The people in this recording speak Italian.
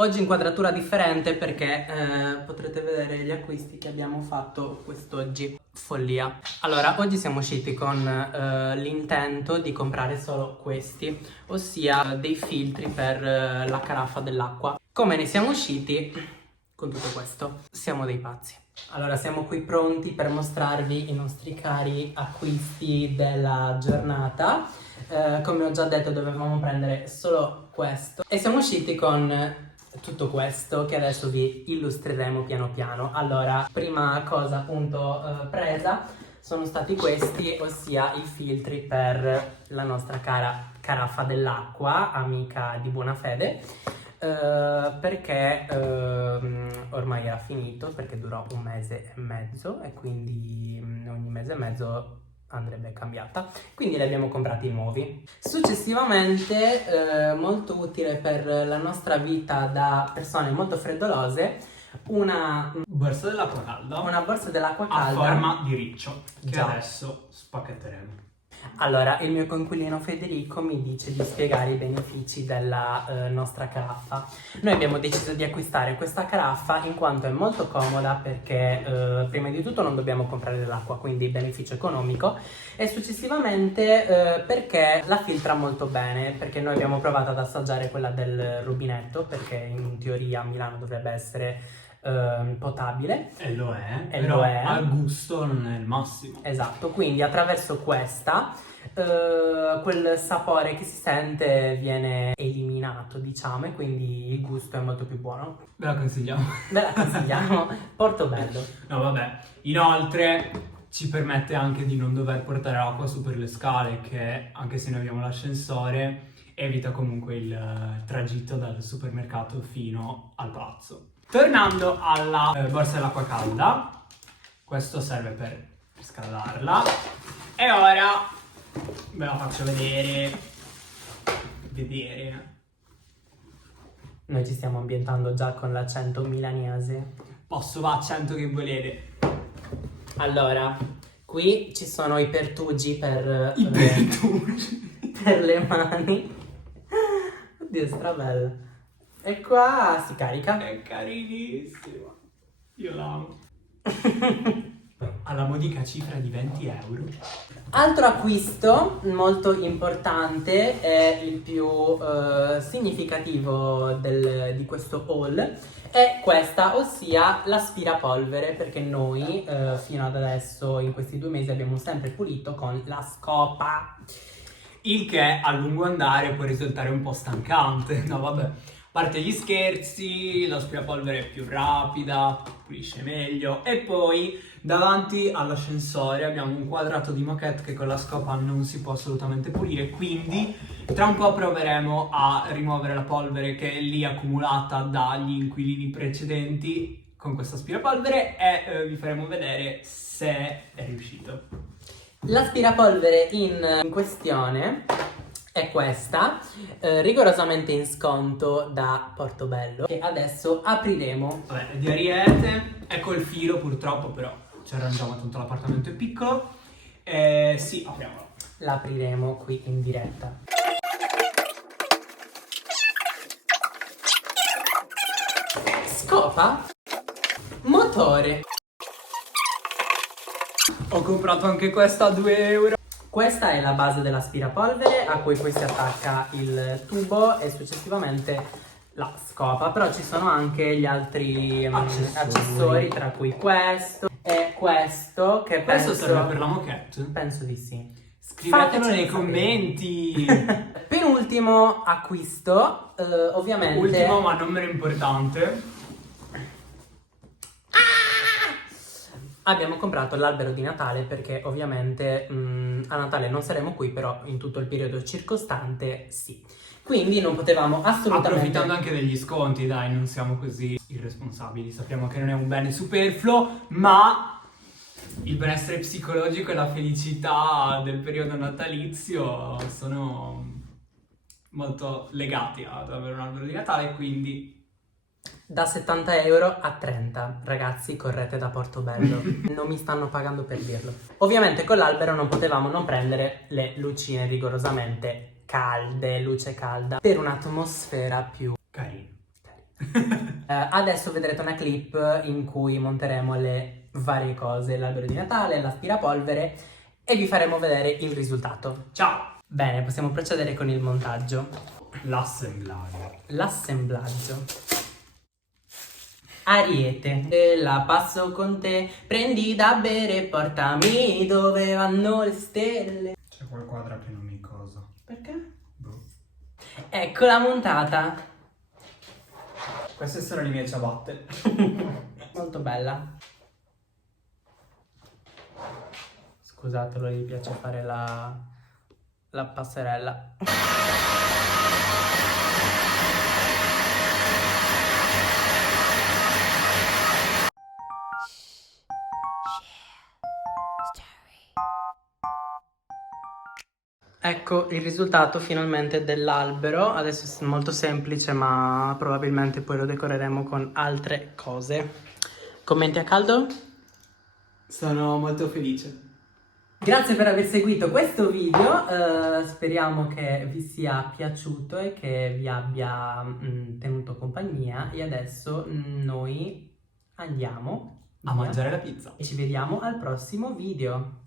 Oggi inquadratura differente perché potrete vedere gli acquisti che abbiamo fatto quest'oggi. Follia. Allora, oggi siamo usciti con l'intento di comprare solo questi, ossia dei filtri per la caraffa dell'acqua. Come ne siamo usciti? Con tutto questo. Siamo dei pazzi. Allora, siamo qui pronti per mostrarvi i nostri cari acquisti della giornata. Come ho già detto, dovevamo prendere solo questo e siamo usciti con tutto questo che adesso vi illustreremo piano piano. Allora, prima cosa appunto presa sono stati questi, ossia i filtri per la nostra cara caraffa dell'acqua, amica di buona fede. Perché ormai era finito, perché durò 1 mese e mezzo e quindi ogni mese e mezzo andrebbe cambiata, quindi li abbiamo comprati nuovi. Successivamente, molto utile per la nostra vita da persone molto freddolose, una borsa dell'acqua calda. Una borsa dell'acqua a calda forma di riccio, che Già. adesso spacchetteremo. Allora, il mio coinquilino Federico mi dice di spiegare i benefici della nostra caraffa. Noi abbiamo deciso di acquistare questa caraffa in quanto è molto comoda perché prima di tutto non dobbiamo comprare dell'acqua, quindi beneficio economico, e successivamente perché la filtra molto bene, perché noi abbiamo provato ad assaggiare quella del rubinetto, perché in teoria a Milano dovrebbe essere potabile. E lo è, E però lo è. al gusto non è il massimo. Esatto, quindi attraverso questa quel sapore che si sente viene eliminato, diciamo, e quindi il gusto è molto più buono. Ve la consigliamo. Ve la consigliamo, Portobello. No, vabbè. Inoltre ci permette anche di non dover portare acqua su per le scale, che anche se noi abbiamo l'ascensore evita comunque il tragitto dal supermercato fino al palazzo. Tornando alla borsa dell'acqua calda, questo serve per scaldarla e ora ve la faccio vedere. Noi ci stiamo ambientando già con l'accento milanese. Posso va accento che volete. Allora, qui ci sono i pertugi per I pertugi. per le mani. Oddio, strabella. E qua si carica. È carinissimo. Io l'amo. Alla modica cifra di 20 euro. Altro acquisto molto importante è il più significativo di questo haul, è questa, ossia l'aspirapolvere, perché noi fino ad adesso in questi 2 mesi abbiamo sempre pulito con la scopa. Il che a lungo andare può risultare un po' stancante. No, vabbè. A parte gli scherzi, l'aspirapolvere è più rapida, pulisce meglio. E poi davanti all'ascensore abbiamo un quadrato di moquette che con la scopa non si può assolutamente pulire, quindi tra un po' proveremo a rimuovere la polvere che è lì accumulata dagli inquilini precedenti con questo aspirapolvere e vi faremo vedere se è riuscito. L'aspirapolvere in questione è questa, rigorosamente in sconto da Portobello, che adesso apriremo. Vabbè, è di Ariete, è col filo purtroppo, però ci arrangiamo, tanto l'appartamento è piccolo. Sì, apriamolo. L'apriremo qui in diretta. Scopa, motore. Ho comprato anche questa a 2 euro. Questa è la base dell'aspirapolvere a cui poi si attacca il tubo e successivamente la scopa, però ci sono anche gli altri accessori, tra cui questo e questo, che Questo penso serve per la moquette? Penso di sì. Scrivetelo Fatecelo nei sapere. commenti. Penultimo acquisto, ovviamente. Ultimo ma non meno importante. Abbiamo comprato l'albero di Natale perché ovviamente a Natale non saremo qui, però in tutto il periodo circostante sì. Quindi non potevamo assolutamente... Approfittando anche degli sconti, dai, non siamo così irresponsabili. Sappiamo che non è un bene superfluo, ma il benessere psicologico e la felicità del periodo natalizio sono molto legati ad avere un albero di Natale, quindi... Da 70 euro a 30, ragazzi, correte da Portobello. Non mi stanno pagando per dirlo. Ovviamente con l'albero non potevamo non prendere le lucine rigorosamente calde, luce calda, per un'atmosfera più carino. Adesso vedrete una clip in cui monteremo le varie cose, l'albero di Natale, l'aspirapolvere e vi faremo vedere il risultato. Ciao! Bene, possiamo procedere con il montaggio. L'assemblaggio. L'assemblaggio. Ariete, e la passo con te, prendi da bere, portami dove vanno le stelle. C'è quel quadro che non mi cosa. Perché? Boh. Eccola montata. Queste sono le mie ciabatte. Molto bella. Scusatelo, gli piace fare la passerella. Ecco il risultato finalmente dell'albero. Adesso è molto semplice, ma probabilmente poi lo decoreremo con altre cose. Commenti a caldo? Sono molto felice. Grazie per aver seguito questo video, speriamo che vi sia piaciuto e che vi abbia tenuto compagnia e adesso noi andiamo A via mangiare la pizza. e ci vediamo al prossimo video.